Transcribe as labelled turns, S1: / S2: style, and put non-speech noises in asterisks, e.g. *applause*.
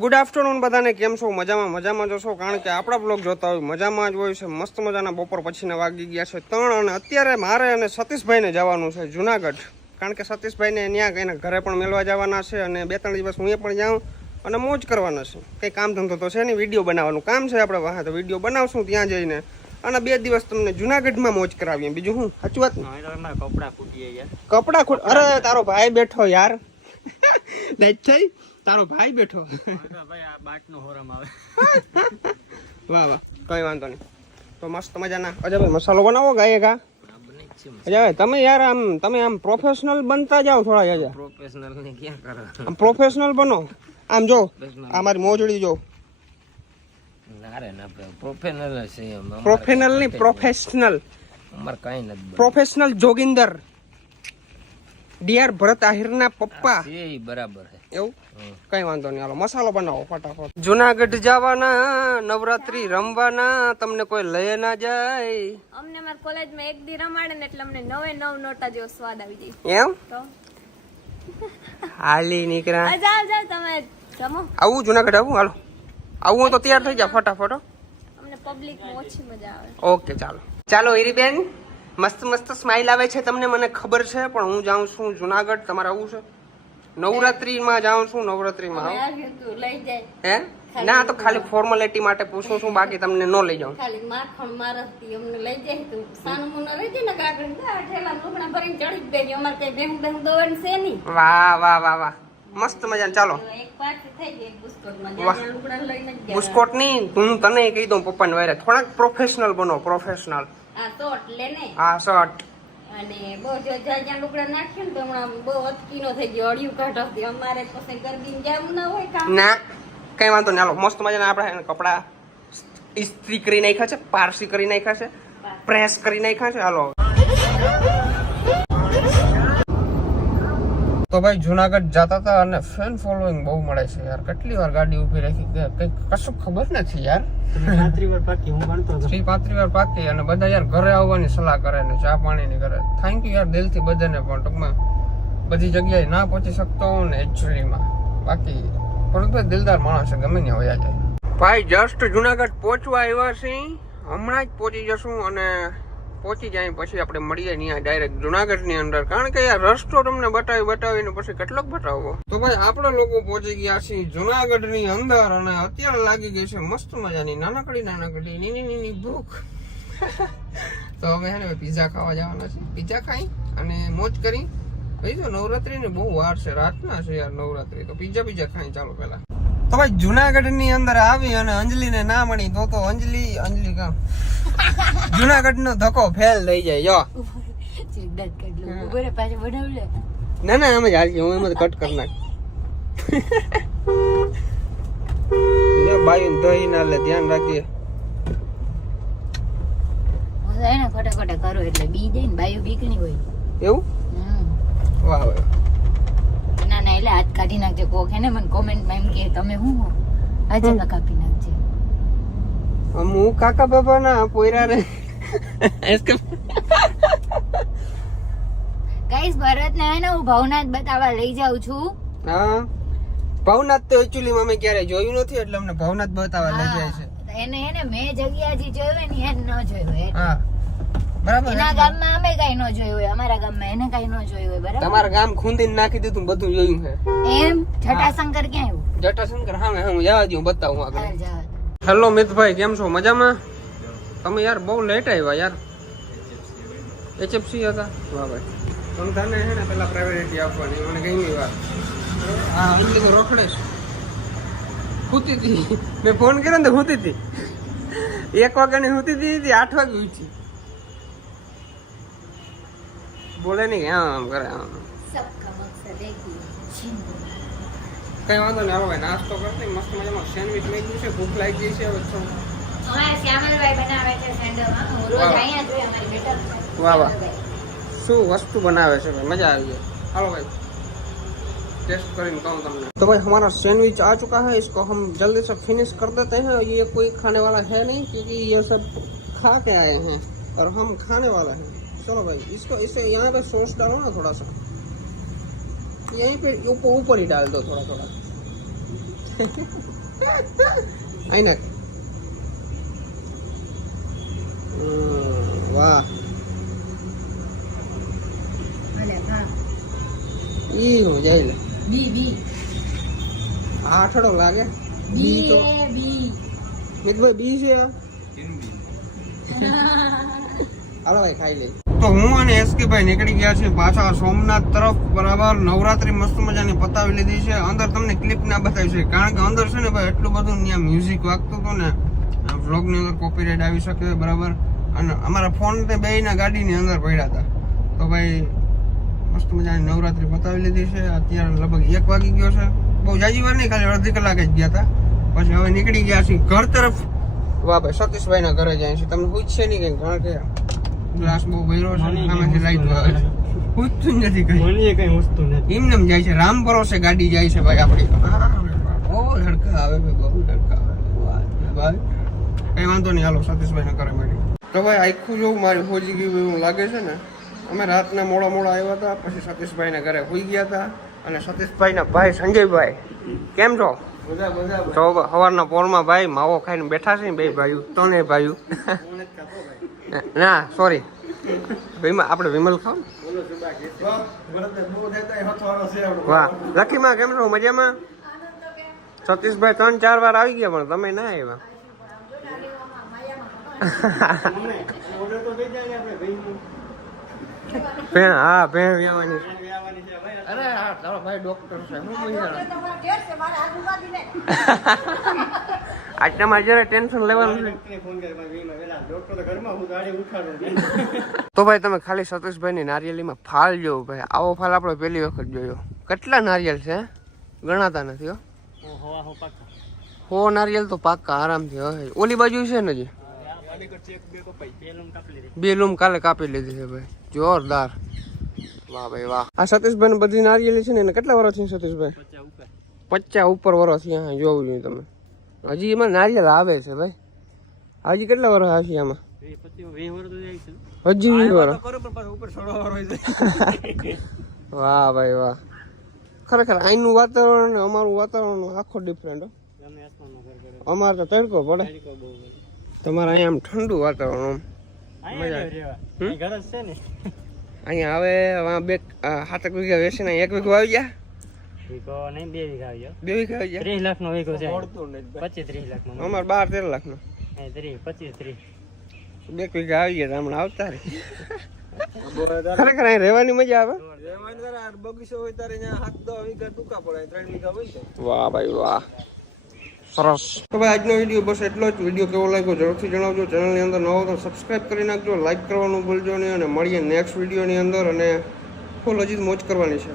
S1: Good afternoon બધાને કેમ છો? મજામાં મજામાં જશો કારણ કે આપણા બ્લોગ જોતા હોય મજામાં જ હોય છે. મસ્ત મજાના બપોર પછીના વાગી ગયા છે ત્રણ અને અત્યારે મારે અને સતીશભાઈને જવાનું છે જુનાગઢ. કારણ કે સતીશભાઈને ત્યાં એના ઘરે પણ મેળવા જવાના છે અને બે ત્રણ દિવસ હું એ પણ જાઉં અને મોજ કરવાના છે. કંઈ કામ ધંધો તો છે નહીં વીડિયો બનાવવાનું કામ છે આપણે વાહ. તો વીડિયો બનાવશું ત્યાં જઈને અને બે દિવસ તમને જુનાગઢમાં મોજ કરાવીએ. બીજું હું સાચું વાત
S2: કપડા ફૂટીએ યાર.
S1: કપડા ખોટ અરે તારો ભાઈ બેઠો યાર. *laughs* થઈ તારો ભાઈ બેઠો.
S2: ભાઈ આ બાટ નો હોરમ આવે.
S1: વાહ વાહ. કઈ વાંધો નહીં. તો મસ્ત મજાના. અજયભાઈ મસાલો બનાવો ગાયે ગા
S2: બને જ છે
S1: અજયભાઈ તમે યાર આમ તમે આમ પ્રોફેશનલ બનતા જાઓ થોડા અજય
S2: પ્રોફેશનલ ને ક્યાં કરે?
S1: આમ પ્રોફેશનલ બનો. આમ જો
S2: Professional.
S1: આ મારી મોજડી જો.
S2: ના રે ના પ્રોફેશનલ છે એમ. અમારે
S1: પ્રોફેશનલ નહીં પ્રોફેશનલ
S2: અમારે કઈ નથી બનતું.
S1: પ્રોફેશનલ જોગિંદર. ડીઆર ભરત આહિરના પપ્પા.
S2: એ બરાબર
S1: એવું. કઈ વાંધો નહીં હાલો મસાલો બનાવો ફટાફટ. જુનાગઢ જવાના નવરાત્રી રમવાના તમને કોઈ લઈ ના જાય.
S3: અમને મારા કોલેજમાં એક દી રમાડે ને એટલે અમને નવે નવ નોટા જેવો સ્વાદ આવી જાય.
S1: એમ? હાલી નીકળ્યા.
S3: જાવ જાઓ તમે જમો.
S1: આવું જુનાગઢ આવું? હાલો. આવું તો તૈયાર થઈ જા ફટાફટ.
S3: અમને પબ્લિક ઓછી મજા આવે.
S1: ઓકે ચાલો. ચાલો હીરીબેન. મસ્ત મસ્ત સ્માઇલ આવે છે તમને મને ખબર છે પણ હું જાઉં છું જુનાગઢ તમારે આવું છે. નવરાત્રીમાં જાઉં છું નવરાત્રીમાં હે. ના તો ખાલી ફોર્માલિટી માટે પૂછું છું બાકી તમને ન લઈ જાઉં.
S3: ને
S1: વાહ વાહ વાહ વાહ. મસ્ત મજા ચાલો. બુસ્કોટ નહીં હું તને કહી દઉં પપ્પાને વારે થોડાક પ્રોફેશનલ બનો પ્રોફેશનલ
S3: આ સોટ લે ને.
S1: હા શોર્ટ.
S3: અને બહુ જો જ્યાં લુગડા નાખ્યું ને તો હમણાં બહુ અટકીનો થઈ ગયો અડિયું કાઢો. અમારે પછી ગરબી જવું ના હોય કામ.
S1: ના કઈ વાંધો નહીં. હાલો મસ્ત મજાના આપણે કપડા ઇસ્ત્રી કરી નાખ્યા છે પારસી કરી નાખ્યા છે પ્રેસ કરી નાખ્યા છે. હાલો. તો ભાઈ જુનાગઢ જતા હતા અને ફેન ફોલોઈંગ બહુ મળે છે યાર. કેટલી વાર ગાડી ઊભી રાખી કે કઈ કશું ખબર નથી યાર. ત્રી પાંત્રી વાર પાકી અને બધા યાર ઘરે આવવાની સલાહ કરે ને ચા પાણીની કરે. થેન્ક યુ યાર દિલથી બધાને પણ ટૂંકમાં બધી જગ્યાએ ના પહોંચી શકતો હું ને એકચ્યુઅલીમાં બાકી ભરતભાઈ દિલદાર માણસ છે ગમે ને વયા જાય. ભાઈ જસ્ટ જુનાગઢ પહોંચવા આવ્યા છીએ. હમણાં જ પહોંચી જશું અને પહોંચી જાય, પછી આપણે મળીએ ત્યાં ડાયરેક્ટ જુનાગઢની અંદર. કારણ કે યાર રસ્તો તમને બતાવી, બતાવીને પછી કેટલોક બતાવો. તો ભાઈ, આપણે લોકો પહોંચી ગયા છીએ જુનાગઢની અંદર અને અત્યારે લાગી ગઈ છે મસ્ત મજાની નાનકડી નાનકડી, નીની નીની ભૂખ. તો અમે હે ને પીઝા ખાવા જવાના છે. પીઝા ખાઈ અને મોજ કરી. ભાઈ નવરાત્રી ને બહુ વાર છે, રાતના છે યાર નવરાત્રી. તો પીઝા પીઝા ખાઈ ચાલો પેલા તો ભાઈ જુનાગઢની અંદર આવી અને અંજલિને ના મળી તો તો અંજલિ અંજલિ કામ? જુનાગઢ નો ધક્કો ફેલ થઈ જાય, જો. ના ના એમ જ હું એમ કટ કરી નાખ. બાયું દહીં ના લે, ધ્યાન રાખીએ
S4: એને ખોટા ખોટા કરો એટલે બી જાય ને બાયું બીકણી હોય
S1: એવું. વાહ વાહ.
S4: ના ના, એટલે હાથ કાઢી નાખજે કોક એને મને કોમેન્ટમાં એમ કે, તમે હું હો? આજે તો કાપી નાખજે.
S1: હું કાકા બાબા ના પોયરા રે
S4: ગાઈસ ભરત ને હું ભવનાથ બતાવવા લઈ જાઉં છું.
S1: હા. ભવનાથ તો એકચ્યુઅલી અમે ક્યારે જોયું નથી એટલે અમને ભવનાથ બતાવવા લઈ જાય છે.
S4: એને એને મેં જગ્યા જે જોયું ને એને ન જોયું એટલે
S1: હા. બરાબર.
S4: અમે કઈ ન જોયું હોય અમારા ગામમાં એને કઈ ન જોયું હોય
S1: તમારા ગામ ખૂંદીને નાખી દીધું બધું જોયું
S4: એમ? જટાશંકર ક્યાં
S1: જટાશંકર હા હા હું જવા દઉં બતાવું આગળ.
S4: હાલ
S1: મિતભાઈ કેમ છો? મજામાં? તમે યાર બહુ લેટ આવ્યા યાર. એચએફસી હતા? વાહ ભાઈ. તમે તને હે ને પેલા પ્રાયોરિટી આપવાની મને કઈ વાત. હા અંજલિ તો રોકડે છે હુતી હતી મેં ફોન કર્યો ને તો હુતી હતી એક વાગ્યાની હુતી હતી આઠ વાગે ઉઠી. બોલે નહીં આમ આમ કરે આમ.
S4: સબકા મકસદ.
S1: કઈ વાંધો નહીં હાલો ભાઈ નાસ્તો કરતી મસ્ત મજામાં સેન્ડવિચ મેં છે ભૂખ લાગી ગઈ છે હવે તો
S4: અમારા શ્યામલભાઈ બનાવે છે સેન્ડલમાં હું રોજ
S1: વાહ.
S4: અહીંયા જોઈ અમારી બેટર
S1: વાહ, વાહ. શું વસ્તુ બનાવે છે ભાઈ મજા આવી ગઈ હાલો भाई टेस्ट કરીને कहूँ તમને तो भाई हमारा सैंडविच आ चुका है इसको हम जल्दी से फिनिश कर देते हैं ये कोई खाने वाला है नहीं क्योंकि ये सब खा के आए हैं और हम खाने वाला हैं चलो भाई इसको इसे यहाँ पे सॉस डालो ना थोड़ा सा यहीं पे ऊपर ऊपर ही डाल दो थोड़ा थोड़ा ऐनक वाह ई हो जाए ले
S4: बी बी
S1: आठड़ो लागे बी तो बी
S4: मित
S1: भाई बी से यार हेलो भाई खाई ले તો હું અને એસકે ભાઈ નીકળી ગયા છે પાછા સોમનાથ તરફ. બરાબર, નવરાત્રી મસ્ત મજાની પતાવી લીધી છે. અંદર તમને ક્લિપ ના બતાવી છે. કારણ કે અંદર છે ને ભાઈ એટલું બધું ત્યાં મ્યુઝિક વાગતું હતું ને વ્લોગની અંદર કોપીરાઇટ આવી શકે બરાબર? અને અમારા ફોન તે બે ના ગાડીની અંદર પડ્યા હતા. તો ભાઈ, મસ્ત મજાની નવરાત્રી પતાવી લીધી છે. અત્યારે લગભગ એક વાગી ગયો છે. બહુ જાજી વાર નહીં, ખાલી અડધી કલાક જ ગયા હતા. પછી હવે નીકળી ગયા છીએ ઘર તરફ. વાહ ભાઈ સતીશભાઈ ના ઘરે જાય છે. તમને પૂછશે નહીં કઈ? કારણ કે ગ્લાસ બહુ ભર્યો છે સામેથી લાઈટ આવે. છે પૂછતું નથી કઈ.
S5: મને કઈ વસ્તુ નથી.
S1: એમને જાય છે રામ ભરોસે ગાડી જાય છે ભાઈ આપણી બહુ ધડકા આવે ભાઈ બહુ ધડકા આવે. વાહ ભાઈ. કઈ વાંધો નહીં હાલો સતીશભાઈ ને ઘરે મળી તો ભાઈ આખું જોવું મારી હોજી ગયું એવું લાગે છે ને અમે રાતના મોડા મોડા આવ્યા હતા પછી સતીશભાઈ ના ઘરે હોઈ ગયા હતા અને સતીશભાઈ ના ભાઈ સંજયભાઈ કેમ છો? તો સવારના પોરમાં ભાઈ માવો ખાઈને બેઠા છે ને બે ભાઈઓ ત્રણેય ભાઈઓ. ના સોરી વિમલ આપણે વિમલ ખાવ? વાહ લખીમાં કેમ છો? મજામાં? સતીશભાઈ ત્રણ ચાર વાર આવી ગયા પણ તમે ના આવ્યા. *laughs* હા ભેણ વ્યવાની અરે હા તારો ભાઈ ડોક્ટર છે હું મહિના આજનામાં જરા ટેન્શન લેવાનું છે
S5: ડોક્ટરને ફોન કરે મારી વીમા વેલા ડોક્ટર તો ઘરમાં હું ગાડી ઉઠાડું *laughs*
S1: તો ભાઈ તમે ખાલી સતીશભાઈની નારિયેલીમાં ફાલ જોવો ભાઈ. આવો ફાલ આપણે પહેલી વખત જોયો. કેટલા નારિયેલ છે? ગણાતા નથી હો.
S5: હો પાકા
S1: નારિયેલ તો પાક્કા આરામથી હોય ઓલી બાજુ છે ને
S5: લીધી
S1: બે લૂમ કાલે કાપી લીધી છે ભાઈ. જોરદાર. વાહ ભાઈ વાહ. આ સતીશભાઈ બધી નારિયેલી છે ને એને કેટલા વર્ષ છે સતીશભાઈ?
S5: પચાસ ઉપર
S1: વર્ષ અહીંયા જોવું જોઈએ તમે. હજી એમાં નારિયેલ આવે છે ભાઈ. હજી કેટલા વર્ષ આવશે આમાં? હજી વીસ વર્ષ વાહ ભાઈ વાહ. ખરેખર અહીંનું વાતાવરણ અમારું વાતાવરણ આખો ડિફરન્ટ અમારે તો તડકો પડે. તમારે અહીંયા આમ ઠંડુ વાતાવરણ આમ.
S5: અહીંયા રહેવા. અહીં ઘર જ છે ને.
S1: અહીંયા આવે બે સાતક વીઘા વેસીને એક વીઘો આવી ગયા?
S5: વીઘો નહીં બે વીઘા આવ્યો
S1: બે વીઘા આવી ગયા?
S5: ત્રીસ લાખ નો વીઘો છે. પચીસ ત્રીસ લાખ નો
S1: અમારે બાર તેર લાખનો.
S5: ત્રીસ પચીસ ત્રીસ
S1: બે વીઘા આવી ગયા હમણાં આવતા રે ખરેખર અહીં રહેવાની મજા આવે?
S5: બગીચો હોય તારે અહીંયા હાથ દો વીઘા ટૂંકા પડે ત્રણ વીઘા હોય
S1: વાહ ભાઈ વાહ. સરસ. તો ભાઈ, આજનો વીડિયો બસ એટલો જ. વીડિયો કેવો લાગ્યો જરૂરથી જણાવજો. ચેનલની અંદર નવો તો સબસ્ક્રાઇબ કરી નાખજો લાઈક કરવાનું ભૂલજો નહીં અને મળીએ નેક્સ્ટ વિડીયોની અંદર અને ફૂલ હજી મોજ કરવાની છે.